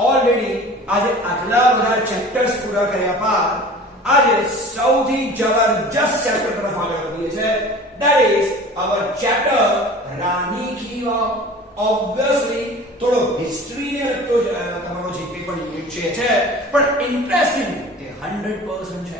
Already આજે આટલા બધા ચેપ્ટર્સ પૂરા કર્યા બાદ આજે સૌથી જબરજસ્ત ચેપ્ટર તરફ આગળ વધીએ છે. That is our chapter Rani ki Vav. Obviously થોડો હિસ્ટ્રી ને લગતો તમારો જે કંઈ પણ યુનિટ છે પણ ઇન્ટરેસ્ટિંગ તે 100% છે.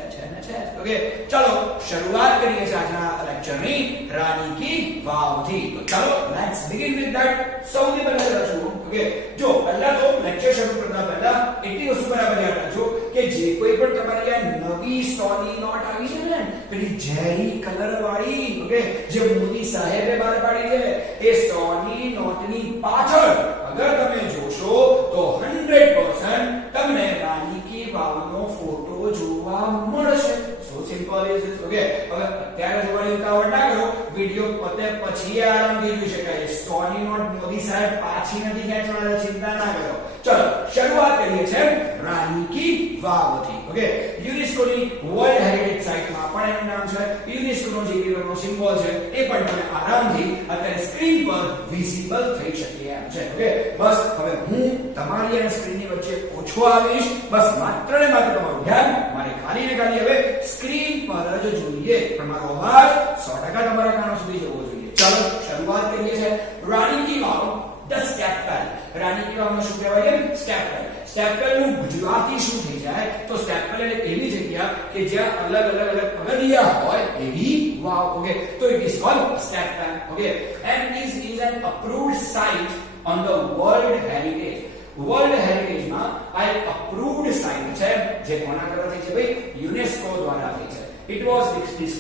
ઓકે, ચાલો શરૂઆત કરીએ છીએ આજના લેક્ચરની રાની કી વાવથી. તો ચાલો લેટ્સ બિગિન વિથ ધેટ. સૌથી પહેલા જરા ઓકે, જો પહેલા તો લેક્ચર શરૂ કરતા પહેલા એટલી વસ્તુ બરાબર યાદ રાખજો કે જે કોઈ પણ તમારી આ નવી સોની નોટ આવી છે ને, પેલી ઝેરી કલર વાળી, ઓકે, જે મોદી સાહેબે બહાર પાડી છે, એ સોની નોટની પાછળ અગર તમે જોશો તો 100% તમને રાની કી વાવનો ફોટો જોવા મળશે. સો સિમ્પલ ઇઝ ધીસ. ઓકે, હવે અત્યારે જોવાની ઉતાવળ ના કરો, વિડિયો પતે પછી આરામથી જોઈ શકાય. સોની નોટ મોદી સાહેબ પાછી નથી ખેંચવાના, ચિંતા ના કરો. ચલો શરૂઆત કરીએ છીએ રાની કી વાવથી. ઓકે, યુનેસ્કોની વર્લ્ડ હેરિટેજ સાઇટમાં પણ એનું નામ છે, યુનેસ્કોનો જે નો સિમ્બોલ છે એ પણ તમે આરામથી અત્યારે સ્ક્રીન પર વિઝિબલ થઈ શકે એમ છે. ઓકે, બસ હવે હું તમારી અને સ્ક્રીનની વચ્ચે ઓછો આવીશ. બસ માત્ર ને માત્ર તમારું ધ્યાન મારે ખાલી ને ખાલી હવે સ્ક્રીન પર જ જોઈએ, પણ મારો અવાજ 100% તમારા કાનો સુધી જવો જોઈએ. ચાલો શરૂઆત કરીએ છીએ રાની કી વાવ. The stepwell. રાની કી વાવમાં શું કહેવાય? સ્ટેપવેલ. સ્ટેપવેલ નું ગુજરાતી શું થઈ જાય? તો સ્ટેપવેલ એટલે એવી જગ્યા કે જ્યાં અલગ પગથિયા હોય એવી વાવ. ઓકે, તો it is cold stepwell. Okay, and this is an approved site on the world heritage. World heritage માં આ એક અપ્રૂવ્ડ સાઇટ છે જે કોના દ્વારા થઈ છે ભાઈ? યુનેસ્કો દ્વારા થઈ છે. It was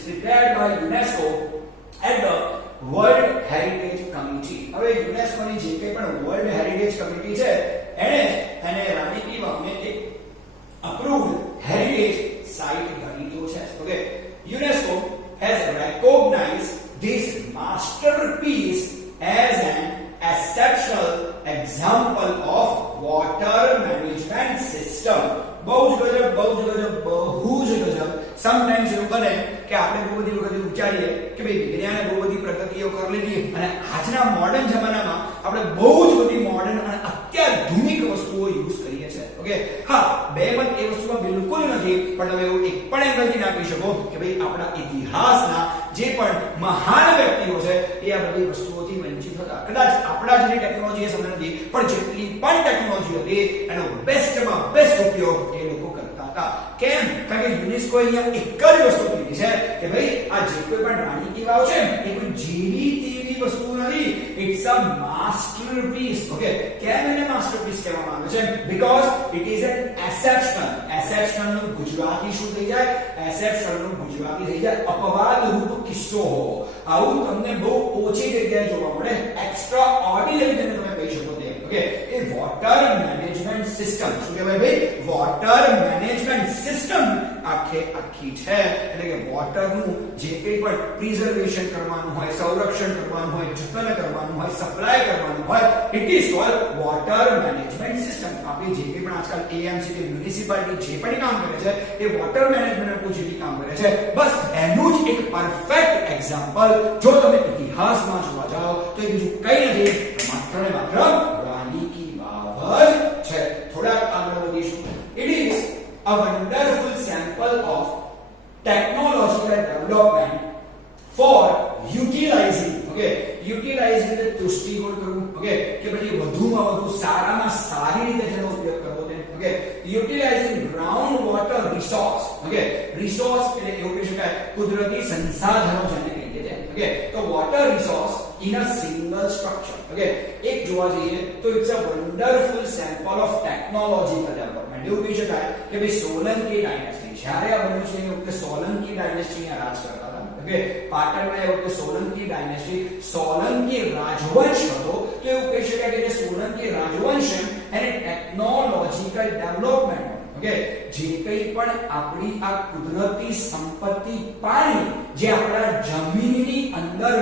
declared by UNESCO as the world heritage committee. હવે યુનેસ્કોની જે કંઈ પણ વર્લ્ડ હેરિટેજ કમિટી છે એને રાની કી વાવને એક અપ્રૂવ્ડ હેરિટેજ સાઇટ ગણીતો છે. Okay, UNESCO has recognized this masterpiece as an exceptional example of water management system. બહુ જ ગજબ. સમટાઈમ્સ એવું બને કે આપણે બહુ બધી વખત વિચારીએ કે ભાઈ વિજ્ઞાને બહુ બધી પ્રગતિઓ કરી લીધી અને આજના મોડર્ન જમાનામાં આપણે બહુ જ બધી મોડર્ન અને અત્યાધુનિક વસ્તુઓ યુઝ કરીએ છીએ. ઓકે, હા, બે મત એ વસ્તુમાં બિલકુલ નથી, પણ તમે એવું એક પણ એંગલથી ના કહી શકો કે ભાઈ આપણા ઇતિહાસના જે પણ મહાન વ્યક્તિઓ છે એ આ બધી વસ્તુઓથી વંચિત હતા. કદાચ આપણા જેની ટેકનોલોજી એ સમય નથી, પણ જેટલી પણ ટેકનોલોજી હતી એનો બેસ્ટમાં બેસ્ટ ઉપયોગ એ લોકો કરતા હતા. કેમ? કારણ કે યુનેસ્કો અહીંયા એક જ વસ્તુ કીધી છે કે ભાઈ આ જે કોઈ પણ રાની કી વાવ છે એ કોઈ જેવી તેવી વસ્તુ નથી. It's a masterpiece. ઓકે, કેમ એને માસ્ટરપીસ કહેવામાં આવે છે? Because it is an exceptional નું ગુજરાતી શું થઈ જાય? એક્સેપ્શનલ નું ગુજરાતી થઈ જાય અપવાદ રૂપ કિસ્સો. આવું તમને બહુ ઓછી જગ્યાએ જોવા મળે. એક્સ્ટ્રા ઓર્ડિનરી તેને તમે કહી શકો તેમ. ઓકે, એ વોટર મેનેજમેન્ટ સિસ્ટમ. શું કહેવાય ભાઈ? વોટર મેનેજમેન્ટ સિસ્ટમ આખી છે. એટલે કે વોટરનું જે કંઈ પણ પ્રિઝર્વેશન કરવાનું હોય, સંરક્ષણ કરવાનું હોય, જતન કરવાનું હોય, સપ્લાય કરવાનું હોય, it is cold water management system. આપણે જે કંઈ પણ આજકાલ એએમસી કે મ્યુનિસિપાલિટી જે પણ કામ કરે છે એ વોટર મેનેજમેન્ટનું જે કામ કરે છે, બસ એનું જ એક પરફેક્ટ એક્ઝામ્પલ જો તમે ઇતિહાસમાં જોવા જાઓ તો એ બીજું કંઈ નથી, માત્ર ને માત્ર રાની કી વાવ જ છે. થોડાક આગળ વધીશું. It is a wonderful sample of technological development for utilizing. Okay, utilizing એટલે તુષ્ટિગુણ કરવું. Okay, કે પછી વધુમાં વધુ સારામાં સારી રીતે તેનો ઉપયોગ કરવો છે. Okay, utilizing ground water resource. Okay, resource એટલે એવું કહી શકાય કુદરતી સંસાધનો જેને કહીએ છીએ. Okay, તો water resource in a single structure. Okay, એક જોવા જઈએ તો it's a wonderful sample of technological development. એવું કહી શકાય કે ભાઈ સોલંકી ડાયનેસ્ટી જ્યારે આ બન્યું છે એ વખતે સોલંકી ડાયનેસ્ટી ના રાજ કરતા હતા. ઓકે, પાટણમાં એ વખતે સોલંકી ડાયનેસ્ટી, સોલંકી રાજવંશ હતો. તો એવું કહી શકાય કે જે સોલંકી રાજવંશ એને ટેકનોલોજીકલ ડેવલપમેન્ટ, ઓકે, જે કંઈ પણ આપણી આ કુદરતી સંપત્તિ પાણી જે આપણા જમીનની અંદર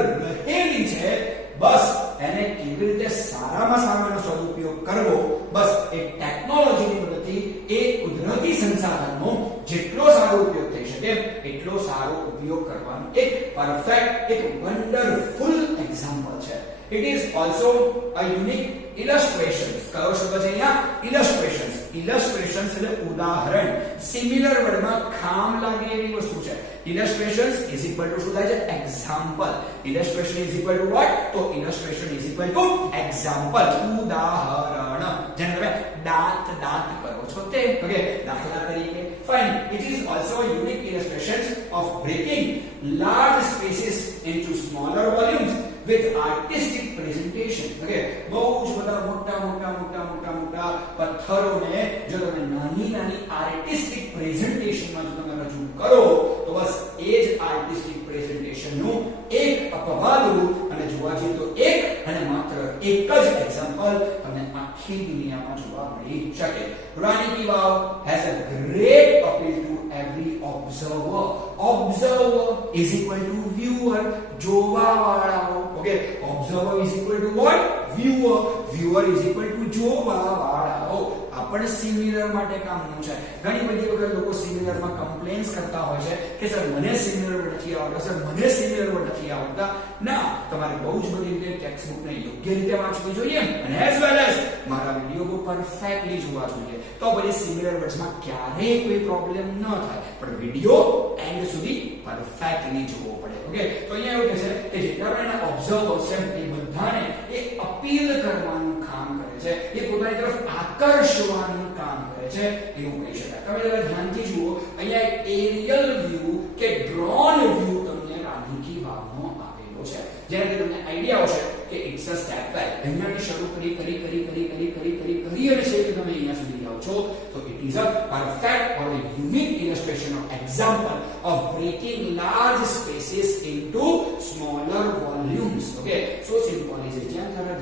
રહેલી છે, બસ એને કેવી રીતે સારામાં સારાનો સદુપયોગ કરવો, બસ એ ટેકનોલોજીની મદદથી એ કુદરતી સંસાધનનો જેટલો સારો ઉપયોગ થઈ શકે એટલો સારો ઉપયોગ કરવાનો એક પરફેક્ટ, એક વન્ડરફુલ એક્ઝામ્પલ છે. It is also a unique illustration. કયો શબ્દ છે અહીંયા? Illustration. ઇલસ્ટ્રેશન્સ એટલે ઉદાહરણ. સિમિલર વર્ડમાં કામ લાગે એવી વસ્તુ છે. ઇલસ્ટ્રેશન્સ ઇઝ ઇક્વલ ટુ શું થાય છે? Example. Illustration is equal to what? તો illustration is equal to example, ઉદાહરણ. જેને તમે દાંત કરો છો તે. ઓકે, દાખલા તરીકે fine, it is also a unique illustration of breaking large spaces into smaller volumes with artistic presentation. Okay, બહુ જ બધા મોટા પથ્થરોને જો તમે નાની આર્ટિસ્ટિક પ્રેઝન્ટેશનમાં જો તમે રજૂ કરો તો બસ એ જ આર્ટિસ્ટિક પ્રેઝન્ટેશનનું એક અપવાદરૂપ અને જોવા જઈએ તો એક અને માત્ર એક જ એક્ઝામ્પલ તમને આખી દુનિયામાં જોવા મળી શકે. રાણી કી વાવ has a great appeal to every observer. Observer is equal to viewer, જોવાવાળાઓ. Okay, observer is equal to what? Viewer. Viewer is equal to જોવાવાળાઓ. આ પણ સિમિલર માટે કામનું છે. ઘણી બધી વખત લોકો સિમિલરમાં કમ્પ્લેન્સ કરતા હોય છે કે સર મને સિમિલર વર્ડ નથી આવડતા, સર મને સિમિલર વર્ડ નથી આવડતા. ના, તમારે બહુ જ બધી રીતે ટેક્સ્ટ બુકને યોગ્ય રીતે વાંચવી જોઈએ અને એઝ વેલ એઝ મારા વિડિયો પરફેક્ટલી જોવા જોઈએ. તો પછી સિમિલર વર્ડ્સમાં ક્યારેય કોઈ પ્રોબ્લેમ ન થાય, પણ વિડિયો એન્ડ સુધી પરફેક્ટલી જોવો પડે. ઓકે, તો અહીંયા એવું કહે છે કે જેટલા પણ એના ઓબ્ઝર્વર્સ છે એ બધાને એ અપીલ કરવાનું કામ કરે છે, એ પોતાની તરફ આકર્ષવાનું કામ કરે છે એવું કહી શકાય. તમે જરા ધ્યાનથી જુઓ, અહીંયા એક એરિયલ વ્યૂ કે ડ્રોન વ્યૂ તમને રાણી કી વાવનો આપેલો છે, જેનાથી તમને આઈડિયા આવશે કે ઇટ્સ અ સ્ટેપ બાય. અહીંયાથી શરૂ કરી અને છેલ્લે તમે અહીંયા સુધી આવો છો. તો it is a perfect or a unique illustration or example of breaking large spaces into smaller volumes. Okay, so simple is it. જેમ તમે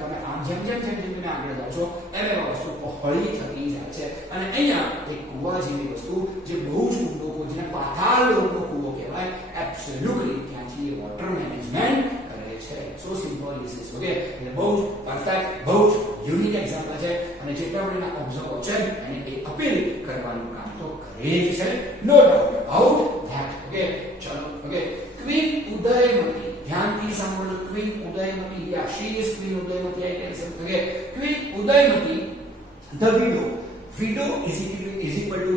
આગળ જાઓ છો એમ વસ્તુ પહોળી થતી જાય છે. અને અહીંયા એક કુવા જેવી વસ્તુ જે બહુ જ ઊંડો, જેને પાતાળ લોકનો કુવો કહેવાય, એબ્સોલ્યુટલી ત્યાંથી વોટર મેનેજમેન્ટ કરે છે. સો સિમ્પલ ઇઝ ધીસ. ઓકે, એટલે બહુ જ પરફેક્ટ, બહુ જ યુનિક એક્ઝામ્પલ છે અને જેટલા પણ એના ઓબ્ઝર્વર છે એને એ અપીલ કરવાનું કામ તો કરે જ છે. No doubt about that. Okay, ચલો. ઓકે, ક્વીન ઉદયમતી, ધ્યાનથી સાંભળો. Queen Udayamati, yeah she is queen Udayamati. I tell some. Okay, queen Udayamati the widow is equal to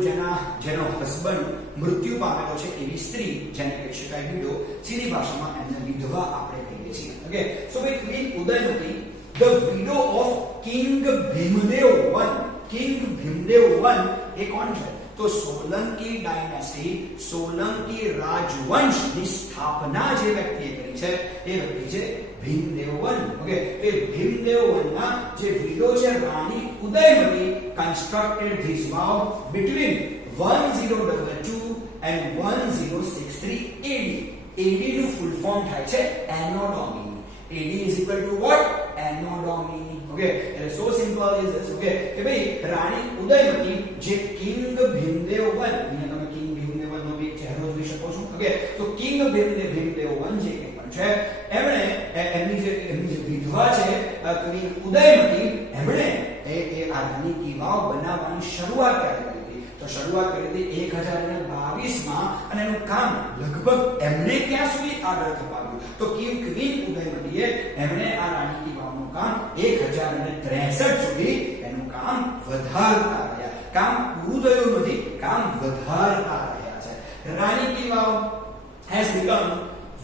જેનો હસબન્ડ મૃત્યુ પામેલો છે એવી સ્ત્રી, જેને કહી શકાય વિડો. સીધી ભાષામાં એમને વિધવા આપણે કહીએ છીએ. ઓકે, સો ભાઈ queen Udayamati the widow of King Bhimdev I. King Bhimdev I એ કોણ છે? તો સોલંકી ડાયનેસ્ટી, સોલંકી રાજવંશની સ્થાપના જે વ્યક્તિએ કરી છે એ વ્યક્તિ છે Bhimdev I. Okay, A Bhimdev I ના જે વિડો છે રાણી Udayamati constructed this vow between 1022 and 1063 AD. AD નું ફૂલ ફોર્મ થાય છે એનો Domini. AD is equal to what? Anno Domini. Okay, so simple is this. Okay, કે ભાઈ રાણી ઉદયમતી જે કિંગ ભીમદેવ I, અહીંયા તમે કિંગ ભીમદેવ I નો એક ચહેરો જોઈ શકો છો. ઓકે, તો કિંગ ભીમદેવ I જે પણ છે એમણે એમની જે વિધવા છે ક્વીન ઉદયમતી, એમણે એ આ રાણી કી વાવ બનાવવાની શરૂઆત કરી હતી. તો શરૂઆત કરી હતી 1022 માં અને એનું કામ લગભગ એમને ક્યાં સુધી આગળ ધપાવ્યું તો ક્વીન ઉદયમતીએ એમણે આ રાણી કી વાવનું કામ 1063 સુધી એનું કામ વધારતા રહ્યા. કામ પૂરું થયું નથી, કામ વધારતા રહ્યા છે. રાણી કી વાવ has become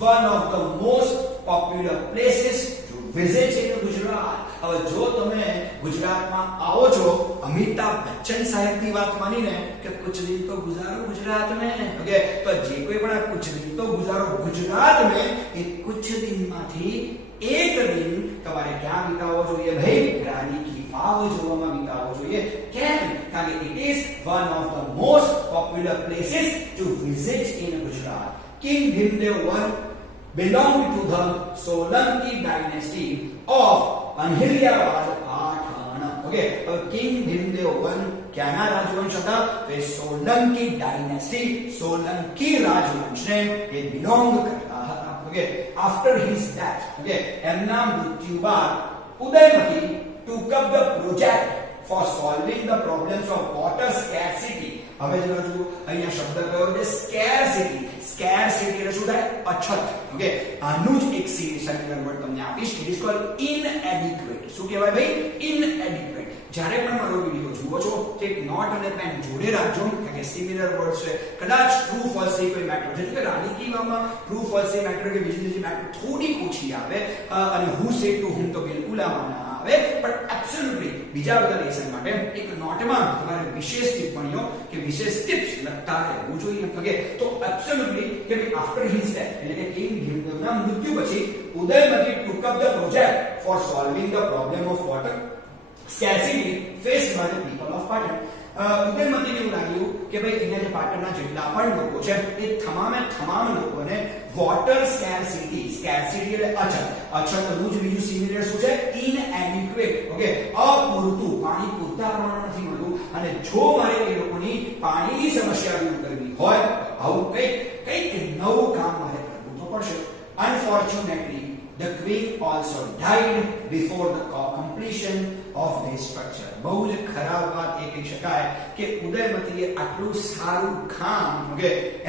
one of the most popular places to visit in Gujarat. હવે જો તમે ગુજરાતમાં આવો છો, અમિતાભ બચ્ચન સાહેબની વાત માનીને કે કુછ દિન તો ગુજારો ગુજરાત મેં. ઓકે, તો જે કોઈ પણ કુછ દિન તો ગુજારો ગુજરાત મેં, એ કુછ દિનમાંથી એક દિન તમારે ક્યાં વિતાવવો જોઈએ ભાઈ? રાણી કી વાવ જોવામાં વિતાવવો જોઈએ. કેમ? કારણ કે it is one of the most popular places to visit in Gujarat. King Bhimdev I belonged to the Solanki dynasty of Anhilyavaj Pathana. Okay, King Bhimdev I ક્યાંના રાજવંશ હતા? તો એ સોલંકી ડાયનેસ્ટી, સોલંકી રાજવંશને એ બિલોંગ કરતા હતા. Okay, after his death, okay, એમના મૃત્યુ બાદ Udayamati took up the project for solving the problems of water scarcity. હવે જરા જુઓ, અહીંયા શબ્દ કયો છે? સ્કેર્સિટી. સ્કેર્સિટી એટલે શું થાય? અછત. ઓકે, આનું જ એક સિમિલર વર્ડ તમને આપીશ. It is called inadequate. શું કહેવાય ભાઈ? ઇનએડિક્વેટ. જ્યારે પણ મારો વિડિયો જુઓ છો તો એક નોટ અને પેન જોડે રાખજો કારણ કે સિમિલર વર્ડ છે, કદાચ ટ્રુ ફોલ્સ એ કોઈ મેટર છે કે રાણી કી વાવમાં ટ્રુ ફોલ્સ એ મેટર કે બીજી મેટર થોડી ઓછી આવે અને હુ સેડ ટુ હુમ તો બિલકુલ આમાં ના આવે, પણ એબ્સોલ્યુટલી બીજા બધા લેસન માટે એક નોટમાં તમારે વિશેષ ટિપ્પણીઓ કે વિશેષ ટિપ્સ લખતા રહેવું જોઈએ. ઓકે, તો એબ્સોલ્યુટલી કે આફ્ટર હિઝ ડેથ એટલે કે કિંગ ભીમદેવના મૃત્યુ પછી Udayamati took up the project for solving the problem of water scarcity faced by the people of Patan. ઉદયમતીને એવું લાગ્યું કે ભાઈ અહીંયા જે પાટણના જેટલા પણ લોકો છે એ તમામ લોકોને વોટર સ્કેર્સિટી એટલે અછતનું જ બીજું સિમિલર શું છે ઇનએડિક્વેટ. ઓકે, અપૂરતું પાણી પૂરતા પ્રમાણમાં નથી મળતું અને જો મારે એ લોકોની પાણીની સમસ્યા દૂર કરવી હોય આવું કંઈક નવું કામ મારે કરવું તો પડશે. Unfortunately, the queen also died before the completion of this structure. બહુ જ ખરાબ વાત એ કહી શકાય કે ઉદયમતીએ આટલું સારું કામ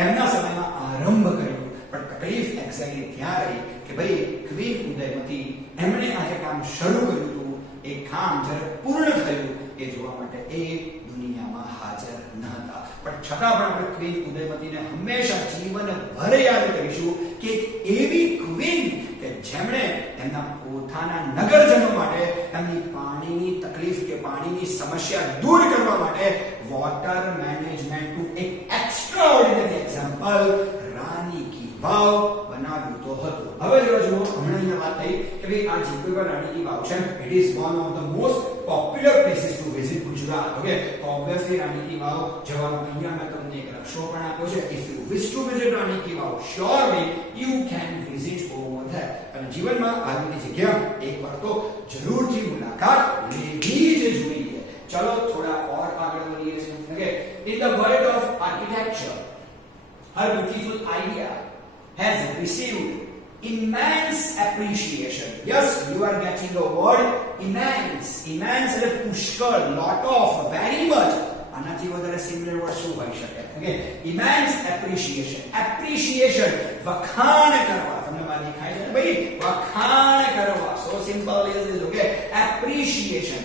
એમના સમયમાં આરંભ કર્યો, પણ તકલીફ એક્ઝેક્ટલી ત્યાં રહી કે ભાઈ ક્વીન ઉદયમતી એમણે આ જે કામ શરૂ કર્યું હતું એ કામ જ્યારે પૂર્ણ થયું એ જોવા માટે એ દુનિયામાં હાજર ન હતા. પણ છતાં પણ આપણે ક્વીન ઉદયમતીને હંમેશા જીવનભર યાદ કરીશું કે એક એવી ક્વીન કે જેમણે એમના પોતાના નગરજનો માટે એમની પાણીની તકલીફ કે પાણીની સમસ્યા દૂર કરવા માટે વોટર મેનેજમેન્ટનું એક એક્સ્ટ્રાઓર્ડિનરી એક્ઝામ્પલ રાણી કી વાવ બનાવ્યું તો હતું. હવે જુઓ હમણાં અહીંયા વાત થઈ કે ભાઈ આ જે કોઈ પણ રાણી કી વાવ છે it is one of the most popular places to visit Gujarat. Okay, તો ઓબ્વિયસલી રાણી કી વાવ જવાનો અહીંયા મેં તમને એક નકશો પણ આપ્યો છે. If you wish to visit Rani ki Vav surely you can visit over there. અને જીવનમાં આવી જગ્યા એકવાર તો જરૂરથી મુલાકાત લેવી જ જોઈએ. ચલો થોડા ઓર આગળ વધીએ છીએ. Okay, in the world of architecture her beautiful idea has received immense appreciation. Yes, you are getting the word immense. Immense એટલે પુષ્કળ, lot of, very much. આનાથી વધારે સિમિલર વર્ડ શું હોઈ શકે? ઓકે, immense appreciation વખાણ કરવા. તમને વાત દેખાય છે ને ભાઈ? વખાણ કરવા. So simple is this. Okay, appreciation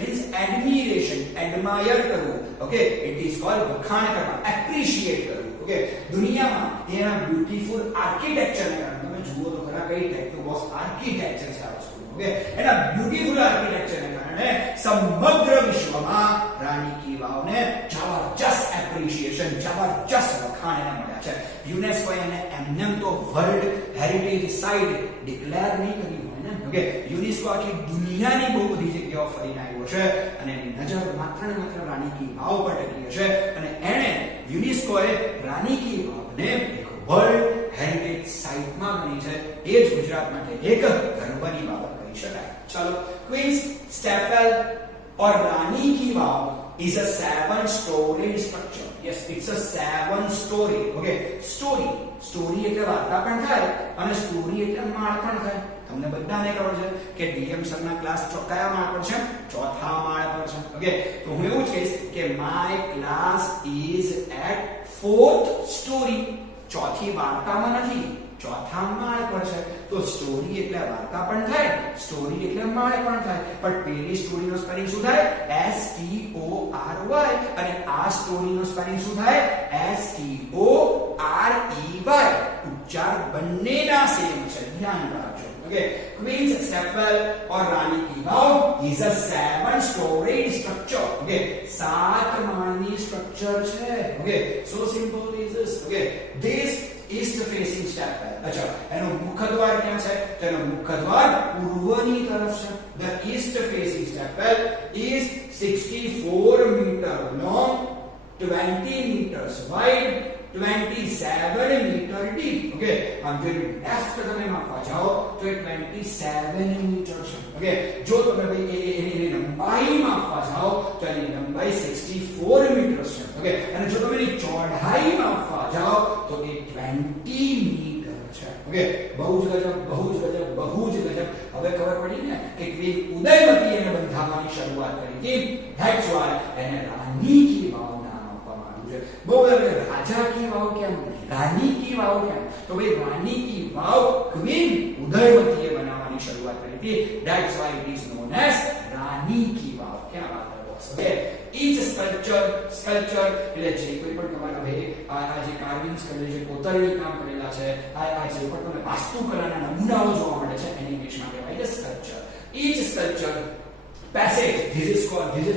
means admiration, admire કરવું. Okay, it is called વખાણ કરવા, appreciate કરવું. ઓકે, દુનિયામાં એના બ્યુટીફુલ આર્કિટેક્ચરને કારણે તમે જુઓ તો ખરા કઈ ટાઈપનું બોસ આર્કિટેક્ચર છે આ વસ્તુ. ઓકે, એના બ્યુટીફુલ આર્કિટેક્ચરને કારણે સમગ્ર વિશ્વમાં રાણી કી વાવને જબરજસ્ત એપ્રિશિએશન, જબરજસ્ત વખાણ એને મળ્યા છે. યુનેસ્કો એને એમનેમ તો વર્લ્ડ હેરિટેજ સાઇટ ડિક્લેર નહીં કરી હોય ને. ઓકે, યુનેસ્કો આખી દુનિયાની બહુ બધી જગ્યાઓ ફરીને આવ્યો છે અને એની નજર માત્ર ને માત્ર રાણી કી વાવ પર ટકી હશે અને એણે યુનેસ્કોએ રાણી કી વાવને એક વર્લ્ડ હેરિટેજ સાઇટમાં ગણી છે. એ જ ગુજરાત માટે એક ગર્વની બાબત કહી શકાય. ચલો, Queens stepwell or Rani Ki Vav is a 7-storied structure. Yes, it's a 7-story. Okay, story એટલે વાર્તા પણ થાય અને સ્ટોરી એટલે માળ પણ થાય. તમને બધાને ખબર છે કે ડીએમ સરના ક્લાસ કયા માળ પર છે? ચોથા માળ પર છે. ઓકે, તો હું એવું કહીશ કે my class is at 4th story. ચોથી વાર્તામાં નથી, ચોથા માળ પર છે. તો સ્ટોરી એટલે વાર્તા પણ થાય, સ્ટોરી એટલે માળ પણ થાય. પણ પેલી સ્ટોરીનો સ્પેલિંગ શું થાય? STORY. અને આ સ્ટોરીનો સ્પેલિંગ શું થાય? STOREY. ઉચ્ચાર બંનેના સેમ છે, ધ્યાન રાખજો. Okay, Queen's Stepwell or Rani Ki Vav is a 7-storied structure. Okay, 7 માળની સ્ટ્રક્ચર છે. Okay, so simple is this. Okay, this east facing stepwell. અચ્છા, એનો મુખ્ય દ્વાર ક્યાં છે? તેનો મુખ્ય દ્વાર પૂર્વની તરફ છે. The east facing stepwell is 64 meter long, 20 meters wide, 27 meter deep. Okay, આમ જો લેફ્ટ તમે માપવા જાઓ તો એ 27 મીટર છે. ઓકે, જો તમે ભાઈ એની લંબાઈ માપવા જાઓ તો એની લંબાઈ 64 મીટર છે. ઓકે, અને જો તમે એની ચોડાઈ માપવા જાઓ તો એ 20 મીટર છે. ઓકે, બહુ જ ગજબ. હવે ખબર પડી ને કે ક્વીન ઉદયમતી એને બંધાવવાની શરૂઆત કરી હતી. ધેટ્સ વાય એને રાની કી વાવ બહુ રાજા કી વાવ કેમ, રાની કી વાવ કેમ? તો ભાઈ રાની કી વાવ ક્વીન ઉદયમતીએ બનાવવાની શરૂઆત કરી હતી. That's why it is known as Rani ki okay each sculpture એટલે જે કોઈ પણ તમારા ભાઈ આ જે કાર્વિંગ્સ કરેલી છે, કોતરણી કામ કરેલા છે, આ જે પણ તમને વાસ્તુકલાના નમૂનાઓ જોવા મળે છે એને ઇંગ્લિશમાં કહેવાય છે sculpture. Each sculpture passage, this is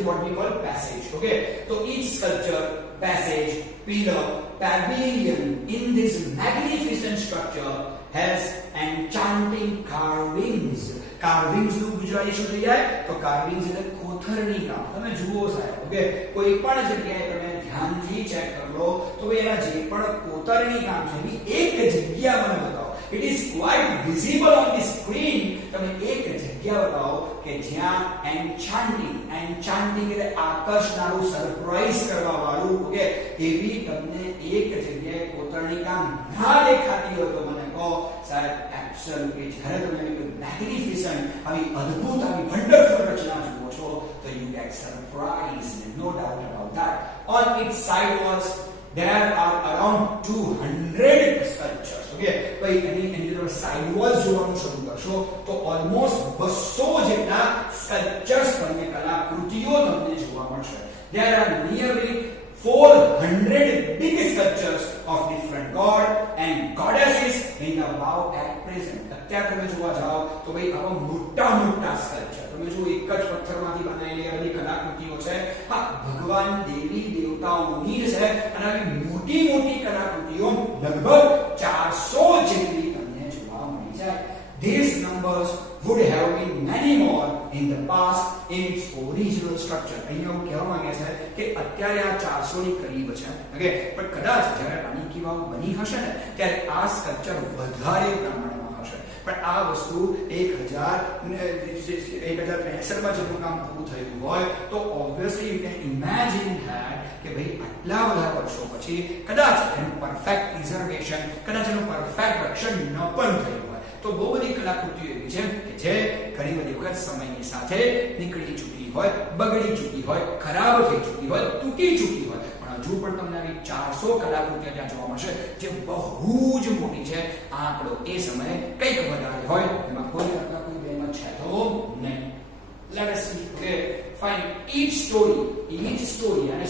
what we call passage. Okay, so each sculpture, passage, pillar, pavilion in this magnificent structure has enchanting carvings. Carvings નું ગુજરાતી શું થઈ જાય તો carvings એટલે કોતરણી કામ. તમે જુઓ સાહેબ, ઓકે, કોઈ પણ જગ્યાએ તમે ધ્યાનથી ચેક કરો તો ભાઈ એના જે પણ કોતરણી કામ છે એ એક જગ્યા મને બતાવો. It is quite visible on the screen. તમે એક જગ્યા બતાવો કે જ્યાં enchanting એટલે આકર્ષનારું, સરપ્રાઈઝ કરવા વાળું, ઓકે, એવી તમને એક જગ્યાએ કોતરણી કામ ના દેખાતી હોય તો મને કહો સાહેબ. એબ્સોલ્યુટલી જ્યારે તમે આવી મેગ્નિફિસન્ટ, આવી અદ્ભુત, આવી વન્ડરફુલ રચના જુઓ છો તો you get surprised, no doubt about that. On its side walls there are around 200 sculptures. Okay, ભાઈ એની અંદર સાઇડ વોલ્સ જોવાનું શરૂ કરશો તો ઓલમોસ્ટ 200 જેટલા સ્કલ્પચર્સ તમને કલાકૃતિઓ તમને જોવા મળશે. There are nearly 400 big sculptures of different god and goddesses in the wow at present. અત્યારે તમે જોવા જાઓ તો ભાઈ આવા મોટા સ્કલ્પચર તમે જો એક જ પથ્થરમાંથી બનાવેલી આ બધી કલાકૃતિઓ છે. હા, ભગવાન, દેવી દેવતાઓની છે અને આવી મોટી કલાકૃતિઓ લગભગ 400 જેટલી તમને જોવા મળી જાય. These numbers would have been many more in the past in its original structure. અહીંયા હું કહેવા માંગે છે કે અત્યારે આ 400 ની કરીબ છે, ઓકે, પણ કદાચ જ્યારે રાણી કી વાવ બની હશે ને ત્યારે આ સ્ટ્રક્ચર વધારે પ્રમાણમાં હશે. પણ આ વસ્તુ 1063 માં જેનું કામ પૂરું થયું હોય તો obviously you can imagine that કે ભાઈ આટલા બધા વર્ષો પછી કદાચ એનું પરફેક્ટ પ્રિઝર્વેશન, કદાચ એનું પરફેક્ટ રક્ષણ ન પણ થયું હોય તો બહુ બધી કલાકૃતિઓ એવી છે કે જે ઘણી બધી વખત સમયની સાથે નીકળી ચૂકી હોય, બગડી ચૂકી હોય, ખરાબ થઈ ચૂકી હોય, તૂટી ચૂકી હોય, પણ હજુ પણ તમને આવી 400 કલાકૃતિઓ ત્યાં જોવા મળશે જે બહુ જ મોટી છે. આંકડો એ સમયે કંઈક વધારે હોય, એમાં કોઈ કરતા કોઈ બેમાં છે તો નહીં. Let us see. Okay, fine. Each story and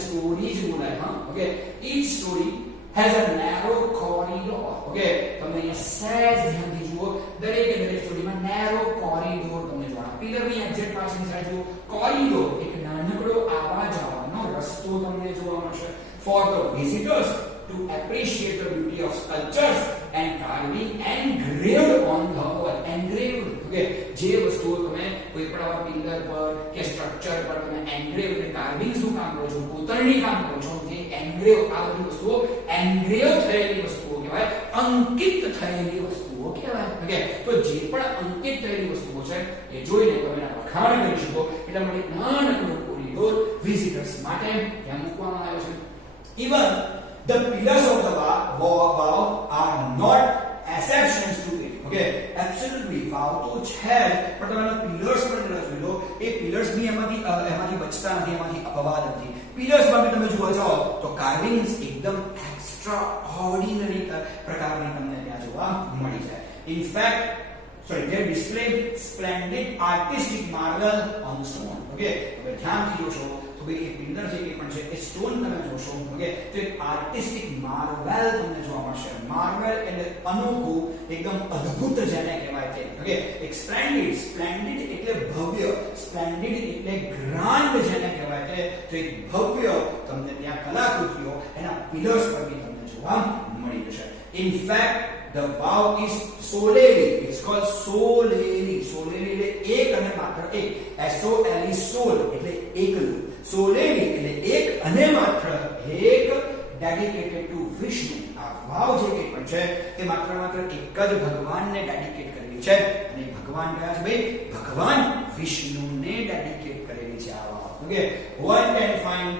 stories બોલાય, હા, okay, each story has a narrow corridor. Okay, તમે અહીંયા સહેજ ધ્યાનથી જુઓ, દરેક સ્ટોરીમાં narrow corridor તમને જોવા. પિલરની એક્ઝેક્ટ પાછળની સાઈડ જુઓ, corridor એક નાનકડો આવવા જવાનો રસ્તો તમને જોવા મળશે. For the visitors to appreciate the beauty of sculptures and carving engraved on the wall. Engraved, okay, જે વસ્તુઓ તમે કોઈ પણ આવા પિલર પર કે સ્ટ્રક્ચર પર તમે એન્ગ્રેવ એટલે કાર્વિંગ્સ નું કામ કરો છો, કોતરણી કામ કરો છો, જે એન્ગ્રેવ, આ બધી વસ્તુઓ એન્ગ્રેવ થયેલી વસ્તુઓ કહેવાય, અંકિત થયેલી વસ્તુઓ કહેવાય. ઓકે, તો જે પણ અંકિત થયેલી વસ્તુઓ છે એ જોઈને તમે એના વખાણ કરી શકો. એટલા માટે નાનકડો કોરિડોર વિઝિટર્સ માટે ત્યાં મૂકવામાં આવ્યો છે. Even the pillars of the wow are not exceptions to it. Okay, absolutely વાવ તો છે પણ તમે પિલર્સ પર જરા જોઈ લો, એ પિલર્સ બી એમાંથી બચતા નથી, એમાંથી અપવાદ નથી. પિલર્સ માં તમે જોવા જાઓ તો કાર્વિંગ્સ એકદમ એક્સ્ટ્રા ઓર્ડિનરી પ્રકારની તમને ત્યાં જોવા મળી જાય. In fact, they display splendid artistic marble on the stone. Okay, હવે ધ્યાનથી જોશો તો ભાઈ એ પિલર જે કંઈ પણ છે એ સ્ટોન તમે જોશો, ઓકે, તો એક આર્ટિસ્ટિક માર્વેલ તમને જોવા મળશે. માર્વેલ એટલે અનોખું, એકદમ અદ્ભુત જેને કહેવાય છે. ઓકે, એક સ્પ્લેન્ડિડ એટલે ભવ્ય, સ્પ્લેન્ડિડ એટલે ગ્રાન્ડ જેને કહેવાય છે. તો એક ભવ્ય તમને ત્યાં કલાકૃતિઓ એના પિલર્સ પર બી તમને જોવા મળી જશે. In fact, the wow is solely, it's called solely એટલે એક અને માત્ર એક, SOLE, soul એટલે એકલું, solely એટલે એક અને માત્ર એક, dedicated to Vishnu. આ વાવ જે કંઈ પણ છે તે માત્ર એક જ ભગવાનને ડેડિકેટ કરેલી છે. અને ભગવાન કયા છે ભાઈ? ભગવાન વિષ્ણુને ડેડિકેટ કરેલી છે આ વાવ. Okay, one can find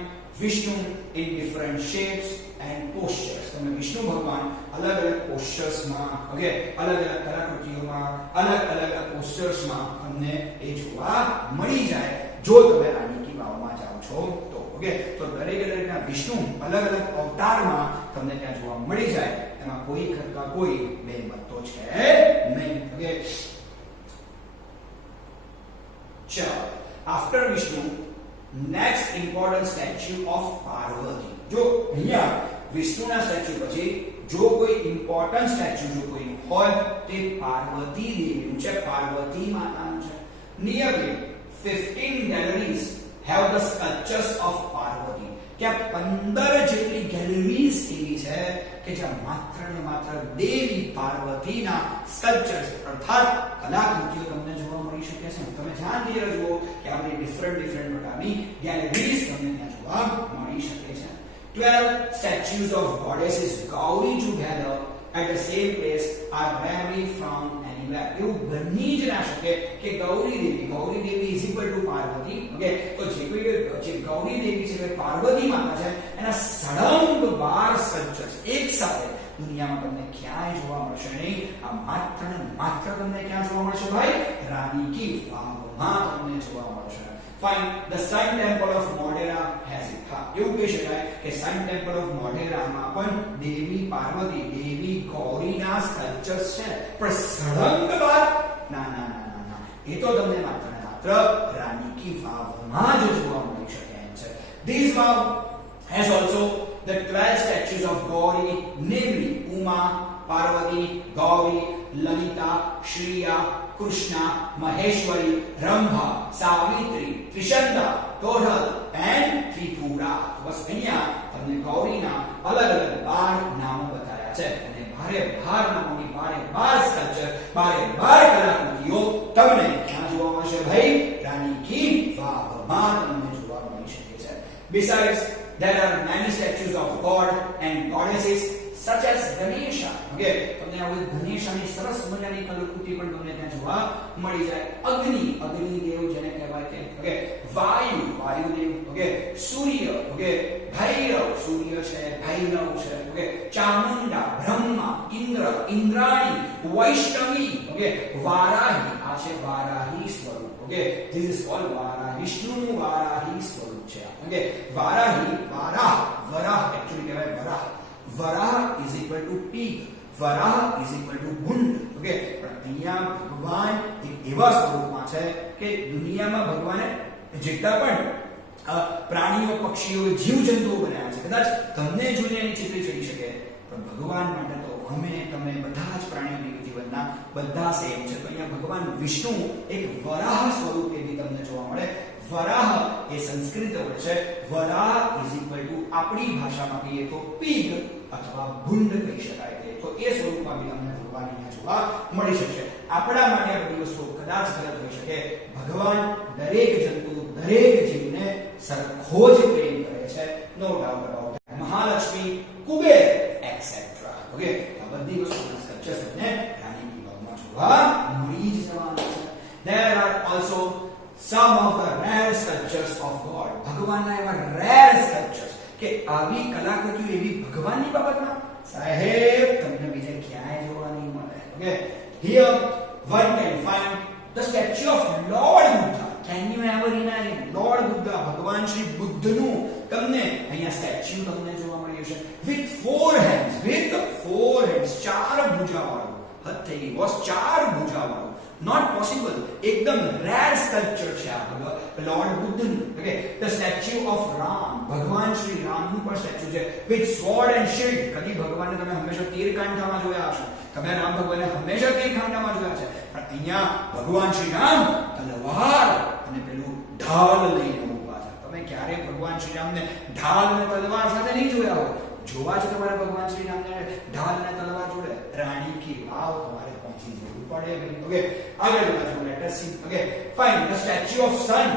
Vishnu in different shapes and postures. તમે વિષ્ણુ ભગવાન અલગ પોસ્ચર્સ માં, ઓકે, અલગ કલાકૃતિઓમાં, અલગ પોસ્ચર્સ માં તમને એ જોવા મળી જાય જો તમે રાણી કી વાવમાં જાઓ છો તો. ઓકે, તો દરેકના વિષ્ણુ અલગ અવતારમાં તમને ત્યાં જોવા મળી જાય, એમાં કોઈ કરતા કોઈ બે મત તો છે નહીં. ઓકે, ચાલો, after Vishnu next important statue of Parvati. જો અહીંયા વિષ્ણુના સ્ટેચ્યુ પછી જો કોઈ ઇમ્પોર્ટન્ટ સ્ટેચ્યુ જો કોઈ હોય તે પાર્વતી દેવીનું છે, પાર્વતી માતાનું છે. Nearly 15 galleries have the sculptures of Parvati. કે 15 જેટલી ગેલેરીઝ એવી છે કે જ્યાં માત્ર ને માત્ર દેવી પાર્વતીના સ્કલ્પચર્સ અર્થાત કલાકૃતિઓ તમને જોવા મળી શકે છે. તમે ધ્યાનથી જુઓ કે આપણે ડિફરન્ટ પ્રકારની ગેલેરીઝ તમને ત્યાં જોવા મળી શકે છે. 12 statues of goddesses Gauri together at the same place are rarely found anywhere. એવું બની જ ના શકે કે ગૌરી દેવી is equal to Parvati. Okay, તો જે ગૌરી દેવી છે એ પાર્વતી માતા છે એના સળંગ 12 સ્કલ્પચર્સ એક સાથે દુનિયામાં તમને ક્યાંય જોવા મળશે નહીં. આ માત્ર ને માત્ર તમને ક્યાં જોવા મળશે ભાઈ? રાની કી વાવમાં તમને જોવા મળશે. Fine, the Sun Temple of Modera has it. હા, એવું કહી શકાય કે Sun Temple of Modera માં પણ દેવી પાર્વતી, દેવી ગૌરીના સ્કલ્પચર્સ છે. પણ સળંગ બાદ ના એ તો તમને માત્ર ને માત્ર રાની કી વાવમાં જ જોવા મળી શકે એમ છે. This Vav has also the 12 statues of Gauri, namely Uma, Parvati, Gauri, Lalita, Shriya, Krishna, Maheshwari, Rambha, Savitri, Trishanda, Toral and Tripura. બસ અહીંયા તમને ગૌરીના અલગ અલગ 12 નામો બતાવ્યા છે અને ભારે નામોની 12 સ્કલ્પચર 12 કલાકૃતિઓ તમને ક્યાં જોવા મળશે ભાઈ? રાની કી વાવમાં તમને જોવા મળી શકે છે. Besides, there are many statues of god and goddesses such as Ganesha. Okay, તમને આ ગણેશની સરસ મજાની કલાકૃતિ પણ તમને ત્યાં જોવા મળી જાય. અગ્નિ દેવ જેને કહેવાય છે. Okay, Vayu Dev. Okay, Surya. Okay, Bhairav Surya છે, ભૈરવ છે. ઓકે, ચામુંડા, બ્રહ્મા, ઇન્દ્ર, ઇન્દ્રાણી, વૈષ્ણવી. ઓકે, વારાહી, આ છે વારાહી સ્વરૂપ. Okay, this is called Varahi. વિષ્ણુનું વારાહી સ્વરૂપ છે. ઓકે, વરાહ actually કહેવાય વરાહ. Varaha is equal to pig. Varaha is equal to bund. Okay, પણ અહીંયા ભગવાન એક એવા સ્વરૂપમાં છે કે દુનિયામાં ભગવાને જેટલા પણ પ્રાણીઓ, પક્ષીઓ, જીવજંતુઓ બનાવ્યા છે કદાચ તમને જોઈને એની ચિત્રી ચડી શકે, પણ ભગવાન માટે તો તમે બધા જ પ્રાણીઓ જીવનના બધા સેમ છે. તો અહીંયા ભગવાન વિષ્ણુ એક વરાહ સ્વરૂપે બી તમને જોવા મળે. વરાહ એ સંસ્કૃત વર્ડ છે. વરાહ ઇઝ ઇક્વલ ટુ આપણી ભાષામાં કહીએ તો પીગ અથવા ભૂંડ કહી શકાય. તો એ સ્વરૂપમાં બી તમને ભગવાન અહીંયા જોવા મળી શકશે. આપણા માટે આ બધી વસ્તુઓ કદાચ ગલત હોઈ શકે. ભગવાન દરેક જંતુ, દરેક જીવને સરખો જ પ્રેમ કરે છે. No doubt about that. Mahalakshmi, Kuber etcetera. Okay, આ બધી વસ્તુના સ્કલ્પચર્સ તમને રાની કી વાવમાં જોવા મળી જ જવાના છે. There are also some of the rare sculptures of God. ભગવાનના એવા rare sculptures કે આવી કલાકૃતિઓ એવી ભગવાનની બાબતમાં સાહેબ તમને બીજે ક્યાંય જોવા નહીં મળે. Okay, here one can find the statue of Lord Buddha. Can you ever imagine? Lord Buddha, ભગવાન શ્રી બુદ્ધનું તમને અહીંયા સ્ટેચ્યુ તમને જોવા મળ્યું છે. with 4 hands, ચાર ભુજાવાળું. હદ થઈ ગઈ બોસ, ચાર ભુજાવાળું. Not possible. એકદમ rare sculpture છે આ લોર્ડ બુદ્ધનું. Okay, the statue of Ram, ભગવાન શ્રી રામનું પણ સ્ટેચ્યુ છે. with sword and shield. કદી ભગવાનને તમે હંમેશા તીર કાંઠામાં જોયા હશે. તમે રામ ભગવાનને હંમેશા તીર કાંઠામાં જોયા છે. પણ અહીંયા ભગવાન શ્રી રામ તલવાર અને પેલું ઢાલ લઈને ઊભા છે. તમે ક્યારે ભગવાન શ્રી રામને ઢાલ અને તલવાર સાથે નહીં જોયા હોય. જોવા છે તમારે ભગવાન શ્રી રામને ઢાલ અને તલવાર જોડે રાણી કી વાવ તમારે પહોંચી જવું પડે. ઓકે, આગળ વધો. Let us see. Okay, fine. The statue of sun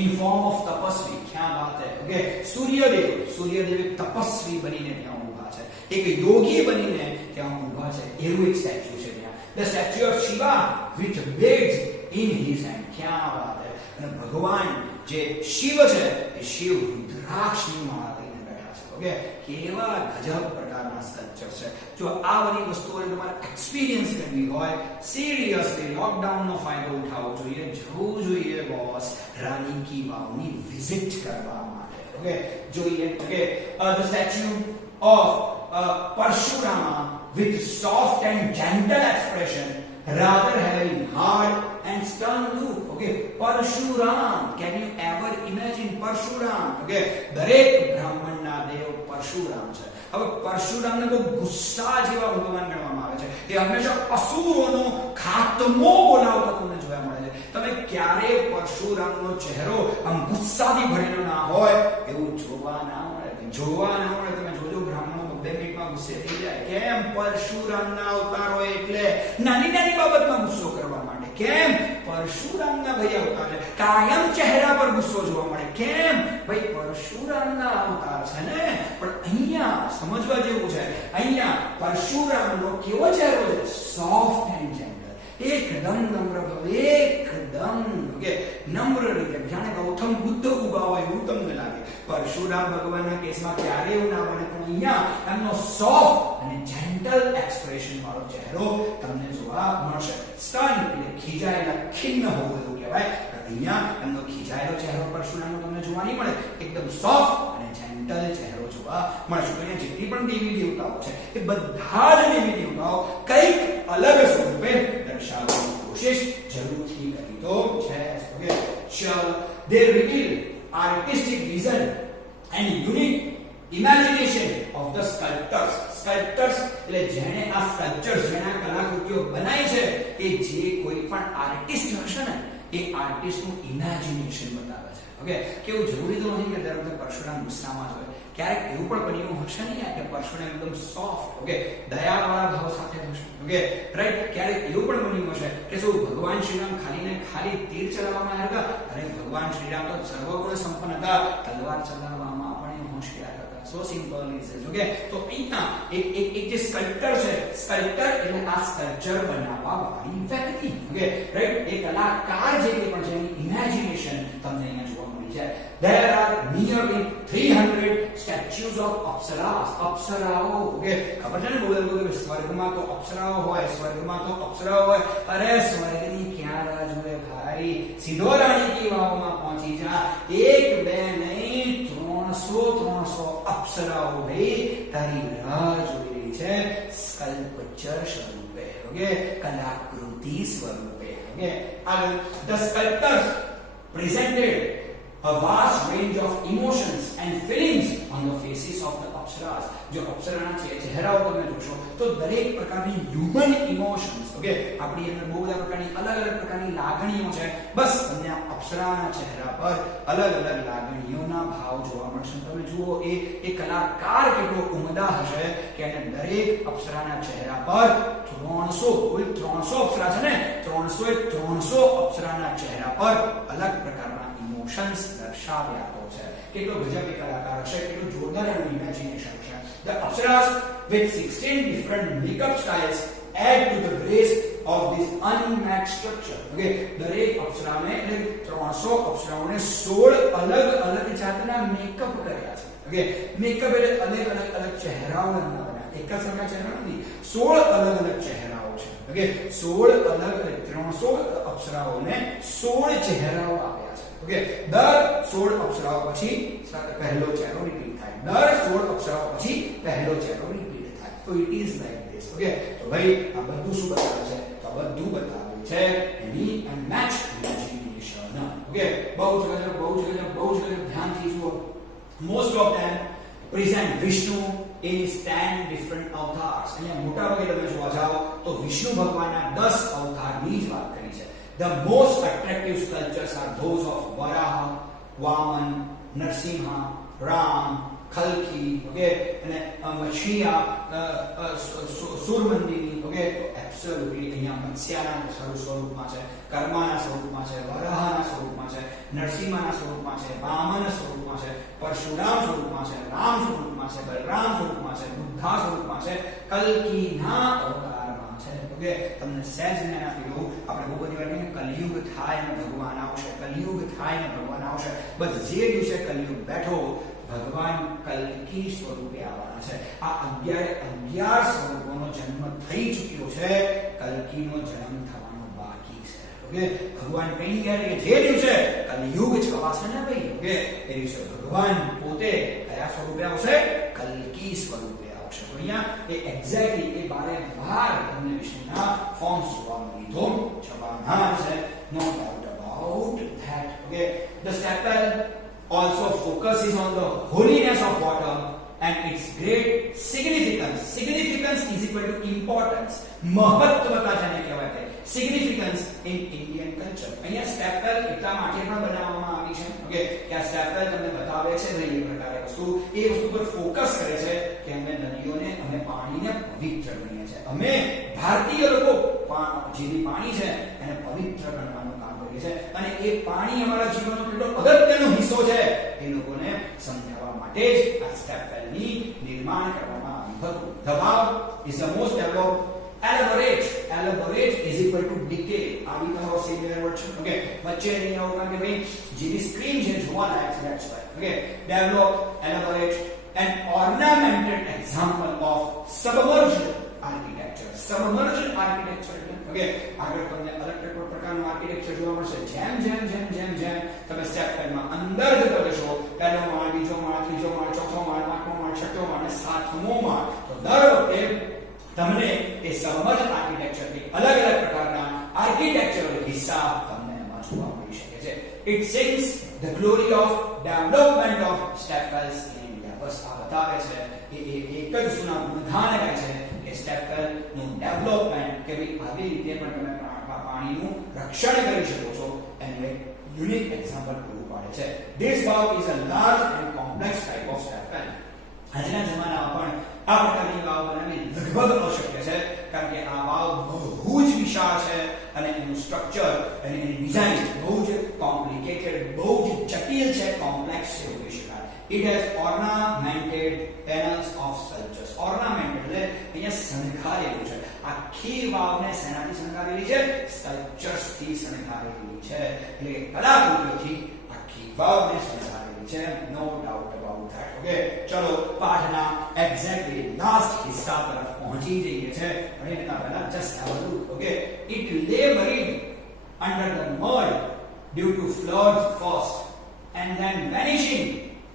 in form of tapasvi. क्या बात है. ओके, सूर्यदेव एक तपस्वी બનીને ત્યાં ઊભા છે. એક યોગી બનીને ત્યાં ઊભા છે. એવું એક સ્ટેચ્યુ છે ત્યાં. the statue of Shiva which begs in his hand. क्या बात है. અને ભગવાન જે શિવ છે એ શિવ રુદ્રાક્ષની માળા લઈને બેઠા છે. ઓકે, કેવા ગજબ પ્રકારના સ્કલ્પચર છે. જો આ બધી વસ્તુઓને તમારે એક્સપીરિયન્સ કરવી હોય, સિરિયસલી લોકડાઉનનો ફાયદો ઉઠાવવો જોઈએ, જવું જોઈએ બોસ રાની કી વાવની વિઝિટ કરવા માટે. ઓકે, જોઈએ. Okay, the statue of Parshurama with soft and gentle expression rather having hard and stern look. Okay, Parshuram, can you ever imagine Parshuram? Okay, દરેક બ્રાહ્મણના દેવ પરશુરામ છે. હવે પરશુરામને બહુ ગુસ્સા જેવા ભગવાન ગણવામાં આવે છે. એ હંમેશા અસુરોનો ખાતમો બોલાવતા તમને જોવા મળે છે. તમે ક્યારે પરશુરામનો ચહેરો આમ ગુસ્સાથી ભરેલો ના હોય એવું જોવા ના મળે. તમે જોજો બ્રાહ્મણો 2 મિનિટમાં ગુસ્સે થઈ જાય. કેમ? પરશુરામના અવતારો એટલે નાની નાની બાબતમાં ગુસ્સો કરવા માટે. કેમ? પરશુરામના ભાઈ અવતાર છે. કાયમ ચહેરા પર ગુસ્સો જોવા મળે. કેમ? ભાઈ પરશુરામના અવતાર છે ને. પણ અહીંયા સમજવા જેવું છે. અહીંયા પરશુરામનો કેવો ચહેરો છે? સોફ્ટ એન્ડ જેન્ટલ, એકદમ નમ્ર ભાવ, એકદમ નમ્ર રીતે, જાણે ગૌતમ બુદ્ધ ઉભા હોય એવું તમને લાગે. પરશુરામ ભગવાનના કેસમાં ક્યારે એવું ના બને, પણ અહીંયા એમનો સોફ્ટ અને જેન્ટલ એક્સપ્રેશન વાળો ચહેરો તમને જોવા મળશે. સ્ટન એટલે ખીજાયેલા, ખિન્ન હોવું એવું કહેવાય. અહીંયા એમનો ખીજાયેલો ચહેરો પરશુરામનો તમને જોવા નહીં મળે. એકદમ સોફ્ટ અને જેન્ટલ ચહેરો જોવા મળશે. તો અહીંયા જેટલી પણ દેવી દેવતાઓ છે એ બધા જ દેવી દેવતાઓ કંઈક અલગ સ્વરૂપે દર્શાવવાની કોશિશ જરૂરથી કરી તો છે. ઓકે, ચલો, they reveal artistic vision and unique imagination of the sculptors. Sculptors એટલે જેણે આ સ્કલ્પચર્સ, જેણે આ કલાકૃતિઓ બનાવી છે, એ જે કોઈ પણ આર્ટિસ્ટ હશે ને એ આર્ટિસ્ટનું ઇમેજિનેશન બતાવે છે. ઓકે, કેવું જરૂરી તો નથી કે દર વખતે પરશુરામ ગુસ્સામાં જ હોય. ક્યારેક એવું પણ બન્યું હશે ને કે પરશુરામ એકદમ સોફ્ટ, ઓકે, દયાવાળા ભાવ સાથે હશે. Okay, right. ક્યારેક એવું પણ બન્યું હશે કે શું ભગવાન શ્રીરામ ખાલી ને ખાલી તીર ચલાવવામાં આવ્યા હતા? અરે ભગવાન શ્રીરામ તો સર્વગુણ સંપન્ન હતા, તલવાર ચલાવવામાં પણ હોશિયાર હતા. સો સિમ્પલ ઇઝ. ઓકે, તો અહીંયા એક જે સ્કલ્પટર છે, સ્કલ્પટર એટલે આ સ્કલ્પચર બનાવવા વાળી વ્યક્તિ. Okay, right. એ કલાકાર જે પણ છે એની ઇમેજિનેશન તમને અહીંયા જોવા મળી જાય. There are nearly 300 statues of apsaras. અપ્સરાઓ. Okay, ખબર છે ને બોલે સ્વર્ગમાં તો અપ્સરાઓ હોય, સ્વર્ગમાં તો અપ્સરાઓ હોય. અરે સ્વર્ગની ક્યાં રાહ જુએ ભાઈ, સીધો રાણી કી વાવમાં પહોંચી જા. એક બે નહીં, 300 અપ્સરાઓ ભાઈ તારી રાહ જોઈ રહી છે સ્કલ્પચર સ્વરૂપે. ઓકે, કલાકૃતિ સ્વરૂપે. ઓકે, આગળ the sculptors presented a vast range of emotions and feelings on the faces of the apsaras. જો અપ્સરાના ચહેરાઓ તમે જોશો તો દરેક પ્રકારની હ્યુમન ઇમોશન્સ, ઓકે, આપણી અંદર બહુ બધા પ્રકારની અલગ અલગ પ્રકારની લાગણીઓ છે. બસ તમને આ અપ્સરાના ચહેરા પર અલગ અલગ લાગણીઓના ભાવ જોવા મળશે. તમે જુઓ એ કલાકાર કેટલો ઉમદા હશે કે એને દરેક અપ્સરાના ચહેરા પર 300, કુલ 300 અપ્સરા છે ને, 300 અપ્સરાના ચહેરા પર અલગ પ્રકારના ઇમોશન્સ દર્શાવ્યા છે. કેટલો ગજબી કલાકાર હશે, કેટલું જોરદાર એનું ઇમેજિનેશન હશે. The apsaras with 16 different makeup styles add to the grace of this unmatched structure. Okay, દરેક અપ્સરાને એટલે 300 અપ્સરાઓને 16 અલગ અલગ જાતના મેકઅપ કર્યા છે. ઓકે, મેકઅપ એટલે અલગ ચહેરાઓ બનાવ્યા. એક જ સરખા ચહેરા નથી, 16 અલગ ચહેરાઓ છે. ઓકે, 16 300 અપ્સરાઓને 16 ચહેરાઓ આપ્યા છે. ઓકે, દર 16 અપ્સરાઓ પછી પહેલો ચહેરો રિપીટ થાય. દર 16 અપ્સરાઓ પછી પહેલો ચહેરો રિપીટ થાય. તો it is like this. Okay, તો ભાઈ આ બધું શું બતાવે છે? તો આ બધું બતાવે છે એની અનમેચ ઇમેજિનેશન. ઓકે, બહુ જ ગજબ ધ્યાનથી જુઓ. Most of them present Vishnu in his 10 different avatars. અહીંયા મોટા ભાગે તમે જોવા જાઓ તો વિષ્ણુ ભગવાનના 10 અવતારની જ વાત કરી છે. The most attractive sculptures are those of Varaha, Vaman, Narsimha, Ram, Kalki, okay, and Machia, Surmandini, okay, તો absolutely અહીંયા મત્સ્યાના સ્વરૂપમાં છે, કર્માના સ્વરૂપમાં છે, વરાહના સ્વરૂપમાં છે, નરસિંહના સ્વરૂપમાં છે, વામનના સ્વરૂપમાં છે, પરશુરામ સ્વરૂપમાં છે, રામ સ્વરૂપમાં છે, બલરામ સ્વરૂપમાં છે, બુદ્ધા સ્વરૂપમાં છે, કલ્કીના અવતારમાં છે. ઓકે, તમને સહેજ જ્ઞાન આપી દઉં. આપણે બહુ બધી વાર કલિયુગ થાય અને ભગવાન આવશે, કલિયુગ થાય અને ભગવાન આવશે. બસ જે દિવસે કલિયુગ બેઠો ભગવાન કલ્કી સ્વરૂપે આવવાના છે. આ 11 સ્વરૂપોનો જન્મ થઈ ચૂક્યો છે, કલ્કીનો જન્મ થવાનો બાકી છે. ઓકે, ભગવાન કહી ગયા કે જે દિવસે કલિયુગ છવાશે ને ભાઈ, ઓકે, એ દિવસે ભગવાન પોતે કયા સ્વરૂપે આવશે? કલ્કી સ્વરૂપે આવશે. આવશે. તો અહીંયા એ એક્ઝેક્ટલી એ 12 તમને વિષયના ફોર્મ્સ જોવા લીધો જવાના છે. No doubt about that. Okay, the staple also focuses on the holiness of water and its great significance. Significance is equal to importance. મહત્વતા જેને કહેવાય છે. Significance in Indian culture. અહીંયા સ્ટેપલ એટલા માટે પણ બનાવવામાં આવી છે. ઓકે, કે આ સ્ટેપલ તમને બતાવે છે ને એ પ્રકારે વસ્તુ પર ફોકસ કરે છે કે અમે નદીઓને અમે પાણીને પવિત્ર ગણીએ છીએ. અમે ભારતીય લોકો જે પાણી છે એને પવિત્ર ગણવાનું કામ કરીએ છીએ અને એ પાણી અમારા જીવનનો કેટલો અગત્યનો હિસ્સો છે એ લોકોને સમજાવવા માટે જ આ સ્ટેપલની નિર્માણ કરવામાં આવ્યું હતું. The vow is the most developed. Elaborate is equal to detail. આવી તમારો સિમિલર વર્ડ છે. ઓકે, વચ્ચે નહીં આવું કારણ કે ભાઈ જેની સ્ક્રીન છે જોવા લાયક છે. That's why. Okay, develop, elaborate and ornamented example of submerged architecture. Submerged architecture. Okay, આગળ તમને અલગ પ્રકારનું આર્કિટેક્ચર જોવા મળશે. જેમ તમે સ્ટેપ માં અંદર જતા જશો, પહેલો માળ, બીજો માળ, ત્રીજો માળ, ચોથો માળ, પાંચમો માળ, છઠ્ઠો માળ અને સાતમો માળ, તો દર વખતે તમને એ સબમર્જ્ડ આર્કિટેક્ચર થી અલગ પ્રકારના આર્કિટેક્ચરલ હિસ્સા તમને એમાં જોવા મળી શકે છે. It sings the glory of development of stepwells in India. બસ આ બતાવે છે કે એ એક જ સુના ગુણગાન ગાય છે કે સ્ટેપવેલ નું ડેવલપમેન્ટ કે ભાઈ આવી રીતે પણ તમે પાણીનું રક્ષણ કરી શકો છો એનું એક યુનિક એક્ઝામ્પલ પૂરું પાડે છે. This vow is a large and complex type of stepwell. આજના જમાનામાં પણ આ પ્રકારની વાવ બનાવવી લગભગ અશક્ય છે કારણ કે આ વાવ બહુ જ વિશાળ છે અને એનું સ્ટ્રક્ચર અને એની ડિઝાઇન બહુ જ કોમ્પ્લિકેટેડ, બહુ જ જટિલ છે, કોમ્પ્લેક્સ છે એવું કહી શકાય. It has ornamented panels of sculptures. Ornamented એટલે અહીંયા શણગારેલું છે. આખી વાવને શેનાથી શણગારેલી છે? સ્કલ્પચર્સ થી શણગારેલી છે. એટલે કલાકૃતિઓથી આખી વાવને શણગારેલી છે. No doubt about that. Okay, ચલો પાઠના એક્ઝેક્ટલી લાસ્ટ હિસ્સા તરફ પહોંચી જઈએ છે. અને એના પહેલા just have a look. Okay, it lay buried under the mud due to floods first and then vanishing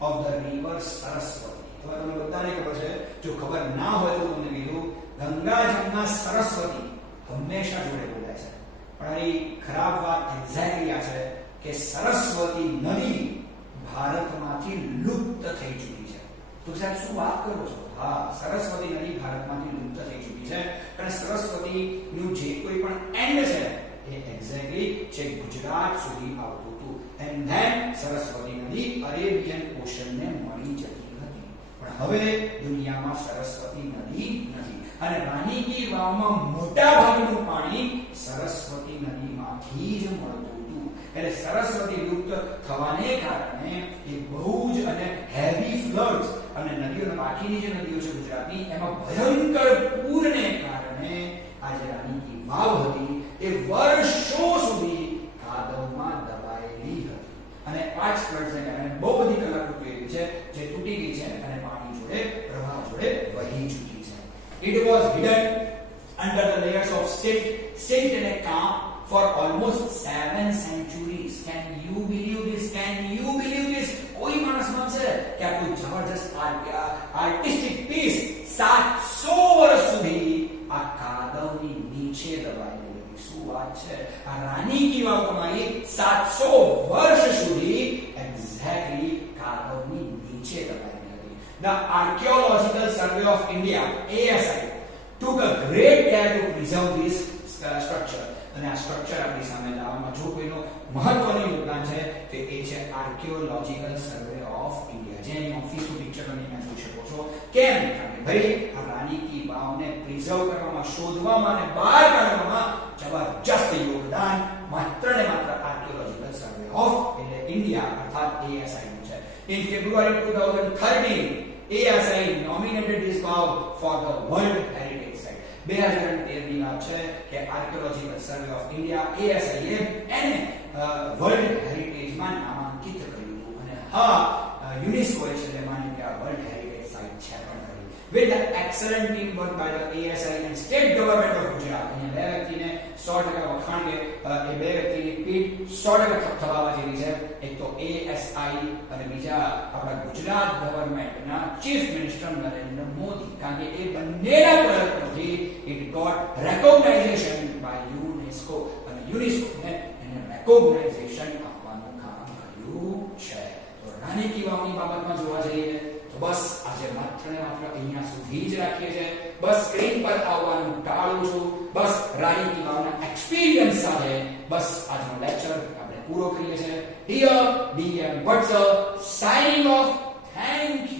of the river Saraswati. હવે તમને બધાને ખબર છે, જો ખબર ના હોય તો તમને કીધું ગંગા જમના સરસ્વતી હંમેશા જોડે બોલાય છે. પણ અહીં ખરાબ વાત એક્ઝેક્ટલી આ છે કે સરસ્વતી નદી ભારતમાંથી લુપ્ત થઈ ચૂકી છે. તો સાહેબ શું વાત કરો છો? હા, સરસ્વતી નદી ભારતમાંથી લુપ્ત થઈ ચૂકી છે અને સરસ્વતીનું જે કોઈ પણ એન્ડ છે એ એક્ઝેક્ટલી જે ગુજરાત સુધી આવતું હતું. એન્ડ ધેન સરસ્વતી નદી અરેબિયન ઓશનને મળી જતી હતી. પણ હવે દુનિયામાં સરસ્વતી નદી નથી અને રાની કી વાવમાં મોટા ભાગનું પાણી સરસ્વતી નદીમાંથી જ મળતું હતું. એટલે સરસ્વતી લુપ્ત થવાને કારણે એ બહુ જ અને હેવી ફ્લડ્સ અને નદીઓના બાકીની જે નદીઓ છે ગુજરાતની એમાં ભયંકર પૂરને કારણે આ જે રાની કી વાવ હતી એ વર્ષો સુધી કાદવમાં દબાયેલી હતી અને 5 ફ્લડ્સને કારણે બહુ બધી કલાકૃતિઓ એવી છે જે તૂટી ગઈ છે અને પાણી જોડે પ્રવાહ જોડે વહી ચૂકી છે. It was hidden under the layers of silt and a calm for almost 7 centuries. Can you believe this? કોઈ માણસ માનશે કે આ કોઈ જબરજસ્ત આર્ટિસ્ટિક પીસ 700 વર્ષ સુધી આ કાદવની નીચે દબાયેલી હતી. શું વાત છે? આ રાની કી વાવ તમારી 700 વર્ષ સુધી એક્ઝેક્ટલી કાદવની નીચે દબાયેલી હતી. The Archaeological Survey of India, ASI, took a great care to preserve this structure. અને આ સ્ટ્રક્ચર આપણી સામે લાવવામાં જો કોઈનો મહત્વનું યોગદાન છે તે એ છે આર્કિયોલોજીકલ સર્વે ઓફ ઇન્ડિયા, જેની ઓફિસનું પિક્ચર તમે અહીંયા જોઈ શકો છો. કેમ? કારણ કે ભાઈ આ રાની કી વાવને પ્રિઝર્વ કરવામાં, શોધવામાં અને બહાર કાઢવામાં જબરજસ્ત યોગદાન માત્ર ને માત્ર આર્કિયોલોજીકલ સર્વે ઓફ ઇન્ડિયા અર્થાત ASI નું છે. In February 2013, ASI nominated this vow for the World Heritage Site. 2013 ની વાત છે કે archaeological survey of India ASI એને વર્લ્ડ હેરિટેજ માં નામાંકિત કર્યું હતું અને હા યુનેસ્કો એ છે માન્યું કે આ વર્લ્ડ હેરિટેજ સાઇટ છે પણ ખરી. with the excellent teamwork by the ASI and state government of Gujarat. અહીંયા બે વ્યક્તિને 100% વખાણ કે એ બે વ્યક્તિની પીઠ 100% થપથપાવવા જેવી છે. એક તો ASI અને બીજા આપણા ગુજરાત ગવર્મેન્ટના ચીફ મિનિસ્ટર નરેન્દ્ર મોદી, કારણ કે એ બંનેના પ્રયત્નોથી it got recognition by UNESCO અને યુનેસ્કોને એને recognition આપવાનું કામ કર્યું છે. તો રાણી કી વાવની બાબતમાં જોવા જઈએ તો બસ આજે માત્ર ને માત્ર અહીંયા સુધી જ રાખીએ છીએ. બસ સ્ક્રીન પર આવવાનું ટાળું છું. બસ રાણી કી વાવના એક્સપીરિયન્સ સાથે બસ આજનો લેક્ચર આપણે પૂરો કરીએ છીએ. Dear DM Bhatt sir signing off. Thank you.